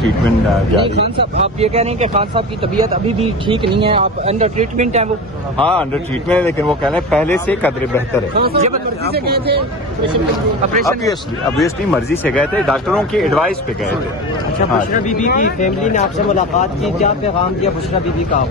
Treatment جاری. خان صاحب آپ یہ کہہ رہے ہیں کہ خان صاحب کی طبیعت ابھی بھی ٹھیک نہیں ہے, آپ انڈر ٹریٹمنٹ ہیں وہ؟ ہاں انڈر ٹریٹمنٹ ہے, لیکن وہ کہہ رہے ہیں پہلے سے قدر بہتر ہے. ابویسلی مرضی سے گئے تھے, ڈاکٹروں کی ایڈوائس پہ گئے تھے. اچھا, بشرا بی بی کی فیملی نے آپ سے ملاقات کی, کیا پیغام دیا بشرا بی بی کا آپ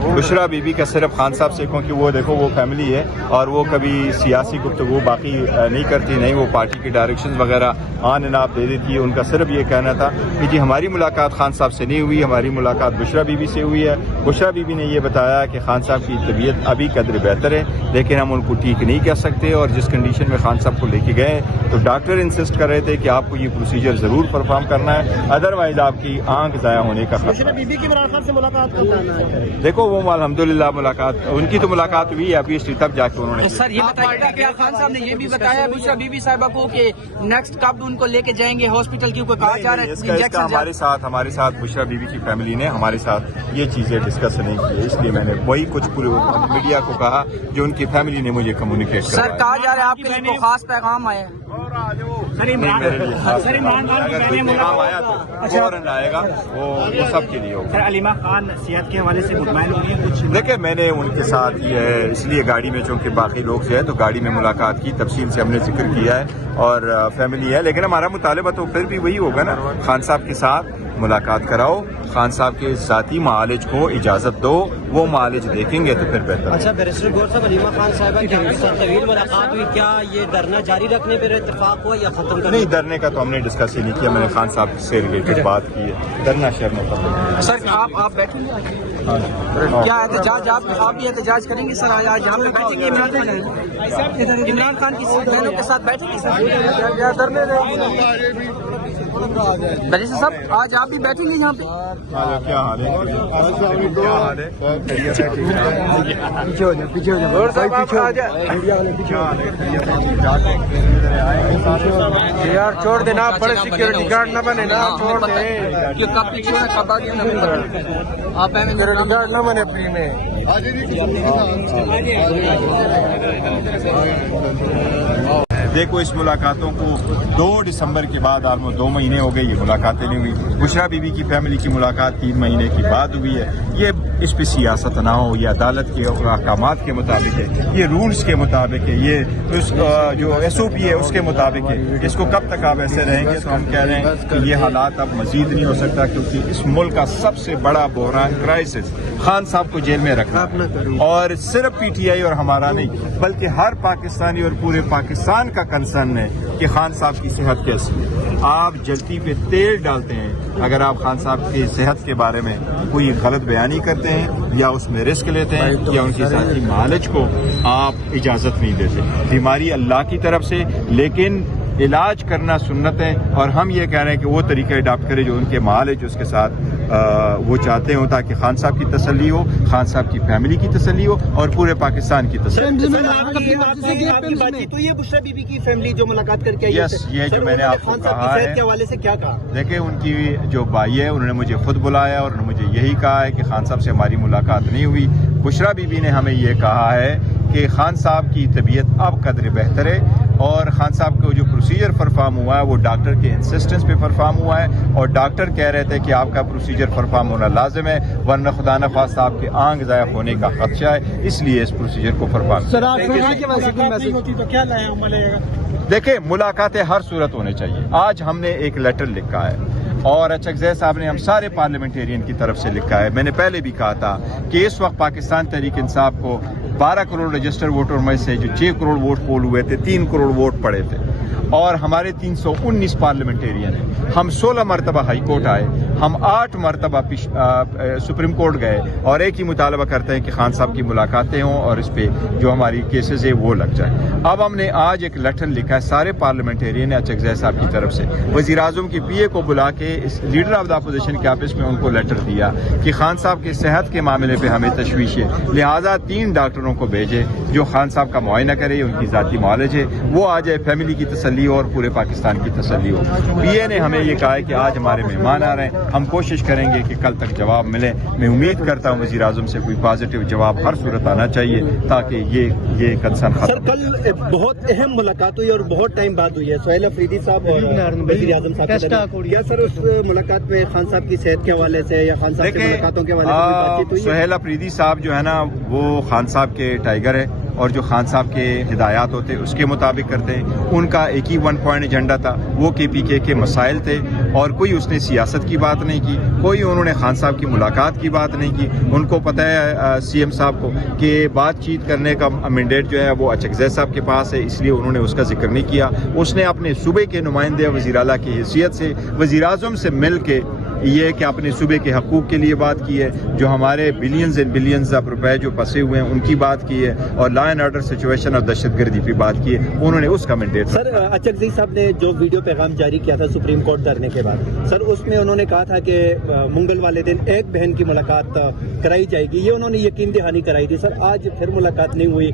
کو؟ بشرا بی بی کا صرف خان صاحب سے, کیونکہ وہ دیکھو وہ فیملی ہے اور وہ کبھی سیاسی گفتگو باقی نہیں کرتی, نہیں وہ پارٹی کی ڈائریکشنز وغیرہ آن اینڈ آف دے دیتی ہے. ان کا صرف یہ کہنا تھا کہ جی ہماری ملاقات خان صاحب سے نہیں ہوئی, ہماری ملاقات بشرا بی بی سے ہوئی ہے. بشرا بی بی نے یہ بتایا کہ خان صاحب کی طبیعت ابھی قدر بہتر ہے, لیکن ہم ان کو ٹھیک نہیں کر سکتے, اور جس کنڈیشن میں خان صاحب کو لے کے گئے تو ڈاکٹر انسسٹ کر رہے تھے کہ آپ کو یہ پروسیجر ضرور پرفارم کرنا ہے, ادروائز آپ کی آنکھ ضائع ہونے کا خطرہ ہے. بی بی کی عمران خان سے ملاقات کرنا, دیکھو وہ الحمدللہ ملاقات ان کی تو ملاقات ہوئی ہے ابھی, تب جا کے انہوں نے. سر یہ بتائیے کہ خان صاحب نے یہ بھی بتایا بشرا بی بی صاحبہ کو کہ نیکسٹ کب ان کو لے کے جائیں گے ہاسپٹل, کی کوئی کہا جا رہا ہے ہمارے ساتھ بشرا بی بی کی فیملی نے ہمارے ساتھ یہ چیزیں ڈسکس نہیں کی, اس لیے میں نے وہی کچھ میڈیا کو کہا جو ان کی فیملی نے مجھے کمیونیکیٹ کیا. سر کہا جا رہا ہے آپ کے لیے خاص پیغام آیا ہے؟ آیا تو فوراً آئے گا, وہ سب کے لیے ہوگا. سر علیمہ خان صحت کے حوالے سے مطمئن ہوئی ہے کچھ؟ دیکھیں میں نے ان کے ساتھ یہ ہے اس لیے گاڑی میں, چونکہ باقی لوگ جو ہے تو گاڑی میں ملاقات کی, تفصیل سے ہم نے ذکر کیا ہے, اور فیملی ہے, لیکن ہمارا مطالبہ تو پھر بھی وہی ہوگا نا, خان صاحب کے ساتھ ملاقات کراؤ, خان صاحب کے ذاتی معالج کو اجازت دو, وہ معالج دیکھیں گے تو پھر بہتر. اچھا بیرسٹر گور صاحب, علیمہ خان صاحبہ کی آپ سے طویل ملاقات ہوئی, کیا یہ دھرنا جاری رکھنے پر اتفاق ہوا یا ختم کرنے؟ نہیں, دھرنے کا تو ہم نے ڈسکس ہی نہیں کیا, میں نے خان صاحب سے ریلیٹڈ بات کی ہے, دھرنا شرم ہوتا. سر آپ بیٹھیں گے کیا احتجاج, آپ بھی احتجاج کریں گے سر؟ آج یہاں پہ بیٹھیں گے عمران خان کی بہنوں کے ساتھ بیٹھیں گے سر؟ بیرسٹر صاحب آج آپ بھی بیٹھیں گے یہاں پہ؟ کیا حال ہے؟ یار چھوڑ دینا, بڑے سیکورٹی گارڈ نہ بنے نا, چھوڑ دے, کب پیچھے کب آگے آپ سیکورٹی گارڈ نہ بنے فری میں. دیکھو اس ملاقاتوں کو 2 دسمبر کے بعد آلموسٹ 2 مہینے ہو گئے, یہ ملاقاتیں نہیں ہوئی. بشرا بی بی کی فیملی کی ملاقات 3 مہینے کی بعد ہوئی ہے. یہ اس پہ سیاست نہ ہو, یہ عدالت کے احکامات کے مطابق ہے, یہ رولز کے مطابق ہے, یہ اس جو SOP ہے اس کے مطابق ہے. اس کو کب تک آپ ایسے رہیں گے تو ہم کہہ رہے ہیں کہ یہ حالات اب مزید نہیں ہو سکتا, کیونکہ اس ملک کا سب سے بڑا بحران کرائسس خان صاحب کو جیل میں رکھنا, اور صرف PTI اور ہمارا نہیں بلکہ ہر پاکستانی اور پورے پاکستان کا کنسرن ہے کہ خان صاحب کی صحت کیسی ہے. آپ جلتی پہ تیل ڈالتے ہیں اگر آپ خان صاحب کی صحت کے بارے میں کوئی غلط بیانی کرتے ہیں یا اس میں رسک لیتے ہیں یا ان کی ذاتی معالج کو آپ اجازت نہیں دیتے. بیماری اللہ کی طرف سے, لیکن علاج کرنا سنت ہے, اور ہم یہ کہہ رہے ہیں کہ وہ طریقہ اڈاپٹ کرے جو ان کے معالج اس کے ساتھ وہ چاہتے ہوں, تاکہ خان صاحب کی تسلی ہو, خان صاحب کی فیملی کی تسلی ہو, اور پورے پاکستان کی تسلی. تو یہ بشرا بی بی کی فیملی جو ملاقات کر کے یس, یہ جو میں نے آپ کو کہا ہے کے حوالے سے کیا کہا؟ دیکھیں ان کی جو بھائی ہے انہوں نے مجھے خود بلایا اور انہوں نے مجھے یہی کہا ہے کہ خان صاحب سے ہماری ملاقات نہیں ہوئی. بشرا بی بی نے ہمیں یہ کہا ہے کہ خان صاحب کی طبیعت اب قدر بہتر ہے, اور خان صاحب کو جو پروسیجر پرفارم ہوا ہے وہ ڈاکٹر کے انسسٹنس پہ پرفارم ہوا ہے, اور ڈاکٹر کہہ رہے تھے کہ آپ کا پروسیجر پرفارم ہونا لازم ہے, ورنہ خدا نخواستہ آپ کے آنکھ ضائع ہونے کا خدشہ ہے, اس لیے اس پروسیجر کو پرفارم. دیکھیں ملاقاتیں ہر صورت ہونے چاہیے. آج ہم نے ایک لیٹر لکھا ہے, اور اچکزئی صاحب نے ہم سارے پارلیمنٹیرین کی طرف سے لکھا ہے. میں نے پہلے بھی کہا تھا کہ اس وقت پاکستان تحریک انصاف کو 12 کروڑ رجسٹر ووٹر میں سے جو 6 کروڑ ووٹ پول ہوئے تھے, 3 کروڑ ووٹ پڑے تھے, اور ہمارے 319 پارلیمنٹیرین ہیں. ہم 16 مرتبہ ہائی کورٹ آئے, ہم 8 مرتبہ سپریم کورٹ گئے, اور ایک ہی مطالبہ کرتے ہیں کہ خان صاحب کی ملاقاتیں ہوں اور اس پہ جو ہماری کیسز ہے وہ لگ جائے. اب ہم نے آج ایک لیٹر لکھا ہے سارے پارلیمنٹیرین اچکزئی صاحب کی طرف سے, وزیر اعظم کی PA کو بلا کے اس لیڈر آف دا اپوزیشن کے آفس میں ان کو لیٹر دیا کہ خان صاحب کی صحت کے معاملے پہ ہمیں تشویش ہے, لہٰذا 3 ڈاکٹروں کو بھیجے جو خان صاحب کا معائنہ کرے, ان کی ذاتی معالج ہے, وہ آ جائے, فیملی کی تسلی ہو اور پورے پاکستان کی تسلی ہو. PA نے ہمیں یہ کہا ہے کہ آج ہمارے مہمان آ رہے ہیں, ہم کوشش کریں گے کہ کل تک جواب ملے. میں امید کرتا ہوں وزیر اعظم سے کوئی پازیٹیو جواب ہر صورت آنا چاہیے تاکہ یہ کنسرن ختم. سر کل بہت اہم ملاقات ہوئی اور بہت ٹائم بعد ہوئی ہے سہیل افریدی صاحب اور وزیر اعظم صاحب. کیا سر اس ملاقات میں خان صاحب کی صحت کے حوالے سے یا خان صاحب کی ملاقاتوں کے حوالے سے بات چیت ہوئی؟ سہیل افریدی صاحب جو ہے نا وہ خان صاحب کے ٹائیگر ہے اور جو خان صاحب کے ہدایات ہوتے اس کے مطابق کرتے ہیں. ان کا ایک ہی 1 پوائنٹ ایجنڈا تھا, وہ KPK کے مسائل تھے اور کوئی اس نے سیاست کی بات نہیں کی, کوئی انہوں نے خان صاحب کی ملاقات کی بات نہیں کی. ان کو پتہ ہے CM صاحب کو کہ بات چیت کرنے کا مینڈیٹ جو ہے وہ اچکزئی صاحب کے پاس ہے, اس لیے انہوں نے اس کا ذکر نہیں کیا. اس نے اپنے صوبے کے نمائندے وزیر اعلیٰ کی حیثیت سے وزیر اعظم سے مل کے یہ کہ اپنے صوبے کے حقوق کے لیے بات کی ہے, جو ہمارے بلینز اینڈ بلینز آف روپے جو پھنسے ہوئے ہیں ان کی بات کی ہے, اور لا اینڈ آرڈر سچویشن اور دہشت گردی پہ بات کی ہے. انہوں نے اس کا مینڈیٹ. سر اچکزئی صاحب نے جو ویڈیو پیغام جاری کیا تھا سپریم کورٹ دھرنے کے بعد, سر اس میں انہوں نے کہا تھا کہ منگل والے دن ایک بہن کی ملاقات کرائی جائے گی, یہ انہوں نے یقین دہانی کرائی تھی. سر آج پھر ملاقات نہیں ہوئی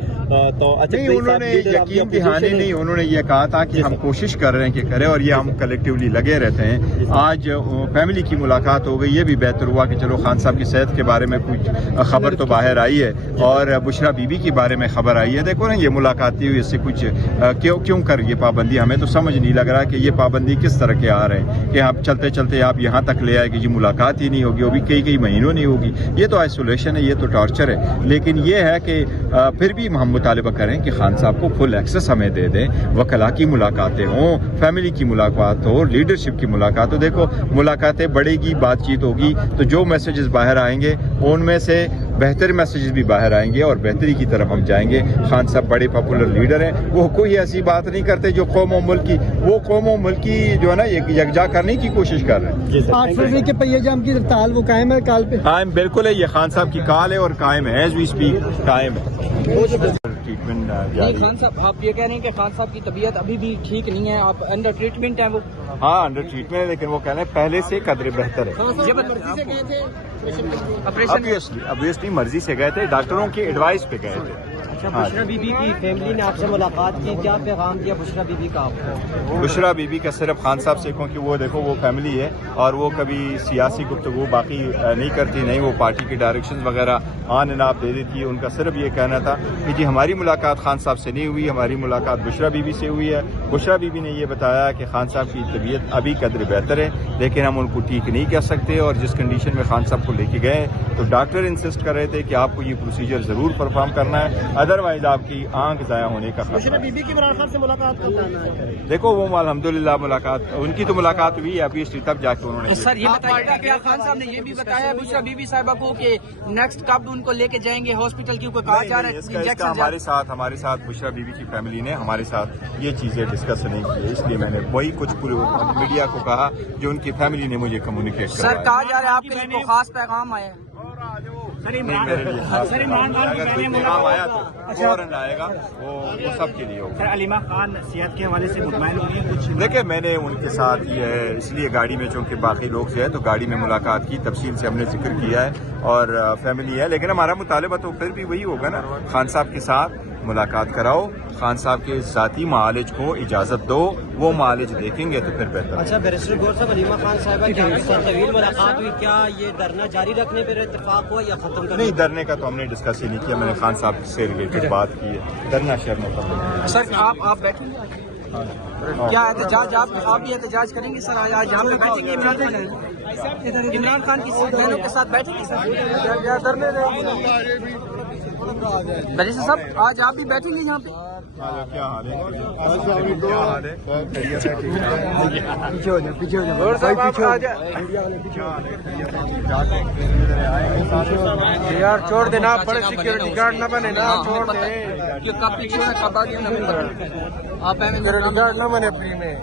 تو اچکزئی انہوں نے یقین دہانی نہیں, انہوں نے یہ کہا تھا کہ ہم کوشش کر رہے ہیں کہ کریں اور یہ ہم کلیکٹیولی لگے رہتے ہیں. آج فیملی کی ملاقات ہو گئی, یہ بھی بہتر ہوا کہ چلو خان صاحب کی صحت کے بارے میں کچھ خبر تو باہر آئی ہے اور بشرا بی بی کے بارے میں خبر آئی ہے. دیکھو نا یہ ملاقاتی ہوئی, اس سے کچھ کیوں کر یہ پابندی, ہمیں تو سمجھ نہیں لگ رہا کہ یہ پابندی کس طرح کے آ رہے ہیں کہ آپ چلتے چلتے آپ یہاں تک لے آئے کہ جی ملاقات ہی نہیں ہوگی, وہ بھی کئی مہینوں نہیں ہوگی. یہ تو آئسولیشن ہے, یہ تو ٹارچر ہے. لیکن یہ ہے کہ پھر بھی ہم مطالبہ کریں کہ خان صاحب کو فل ایکسس ہمیں دے دیں, وکلاء کی ملاقاتیں ہوں, فیملی کی ملاقات ہو, لیڈرشپ کی ملاقات ہو. دیکھو ملاقاتیں بڑھے گی, بات چیت ہوگی تو جو میسیجز باہر آئیں گے ان میں سے بہتر میسیجز بھی باہر آئیں گے اور بہتری کی طرف ہم جائیں گے. خان صاحب بڑے پاپولر لیڈر ہیں, وہ کوئی ایسی بات نہیں کرتے جو قوم و ملک کی جو ہے نا یکجا کرنے کی کوشش کر رہے ہیں. 8 فروری کے پہیے جام کی ہڑتال وہ قائم ہے کال پہ؟ قائم بالکل ہے, یہ خان صاحب کی کال ہے اور قائم ہے, ایز وی اسپیک قائم ہے. خان صاحب آپ یہ کہہ رہے ہیں کہ خان صاحب کی طبیعت ابھی بھی ٹھیک نہیں ہے, آپ انڈر ٹریٹمنٹ ہیں؟ وہ ہاں انڈر ٹریٹمنٹ ہے, لیکن وہ کہہ رہے ہیں پہلے سے قدر بہتر ہے. obviously مرضی سے گئے تھے, ڈاکٹروں کی ایڈوائس پہ گئے تھے. بشرا بی بی کی فیملی نے آپ سے ملاقات کی, کیا پیغام دیا بشرا بی بی کا آپ کو؟ بشرا بی بی کا صرف خان صاحب سے, کیونکہ وہ دیکھو وہ فیملی ہے اور وہ کبھی سیاسی گفتگو باقی نہیں کرتی, نہیں وہ پارٹی کی ڈائریکشنز وغیرہ آن اینڈ آف دے دیتی ہے. ان کا صرف یہ کہنا تھا کہ جی ہماری ملاقات خان صاحب سے نہیں ہوئی, ہماری ملاقات بشرا بی بی سے ہوئی ہے. بشرا بی بی نے یہ بتایا کہ خان صاحب کی طبیعت ابھی قدر بہتر ہے, لیکن ہم ان کو ٹھیک نہیں کر سکتے, اور جس کنڈیشن میں خان صاحب کو لے کے گئے تو ڈاکٹر انسسٹ کر رہے تھے کہ آپ کو یہ پروسیجر ضرور پرفارم کرنا ہے, ادروائز آپ کی آنکھ ضائع ہونے کا خطرہ ہے. بی بی کی عمران خان سے ملاقات دیکھو وہ الحمدللہ ملاقات ان کی تو ملاقات ہوئی ہے ابھی, تب جا کے انہوں نے. سر یہ بتائیے کہ خان صاحب نے یہ بھی بتایا بشرا بی بی صاحبہ کو کہ نیکسٹ کب ان کو لے کے جائیں گے ہاسپٹل, کی کوئی کہا جا رہا ہے ہمارے ساتھ بشرا بی بی کی فیملی نے ہمارے ساتھ یہ چیزیں ڈسکس نہیں کی, اس لیے میں نے وہی کچھ میڈیا کو کہا جو ان کی فیملی نے مجھے کمیونیکیٹ کیا. سر کہا جا رہا ہے آپ کے لیے خاص پیغام آیا ہے؟ اگر کوئی پیغام آیا تو فوراً آئے گا, وہ سب کے لیے ہوگا. سر علیمہ خان صحت کے حوالے سے مطمئن ہوئی ہے کچھ؟ دیکھیں میں نے ان کے ساتھ یہ ہے اس لیے گاڑی میں, چونکہ باقی لوگ جو ہے تو گاڑی میں ملاقات کی, تفصیل سے ہم نے ذکر کیا ہے اور فیملی ہے, لیکن ہمارا مطالبہ تو پھر بھی وہی ہوگا نا, خان صاحب کے ساتھ ملاقات کراؤ, خان صاحب کے ذاتی معالج کو اجازت دو, وہ معالج دیکھیں گے تو پھر بہتر. اچھا بیرسٹر گور صاحب, علیمہ خان صاحبہ کی آپ سے طویل ملاقات ہوئی, کیا یہ دھرنا جاری رکھنے پہ اتفاق ہوا یا ختم کرنے؟ نہیں, دھرنے کا تو ہم نے ڈسکس ہی نہیں کیا, میں نے خان صاحب سے ریلیٹڈ بات کی ہے, دھرنا شرم ہوتا. سر آپ بیٹھیں گے کیا احتجاج, آپ بھی احتجاج کریں گے سر؟ آج یہاں پہ بیٹھیں گے عمران خان کی بہنوں کے ساتھ بیٹھیں گے سر؟ بیرسٹر صاحب آج آپ بھی بیٹھیں گے یہاں پہ؟ کیا حال ہے؟ یار چھوڑ دینا, بڑے سیکورٹی گارڈ نہ بنے نا, چھوڑ دیں. کب پیچھے میں کب آگے آپ سیکورٹی گارڈ نہ بنے فری میں.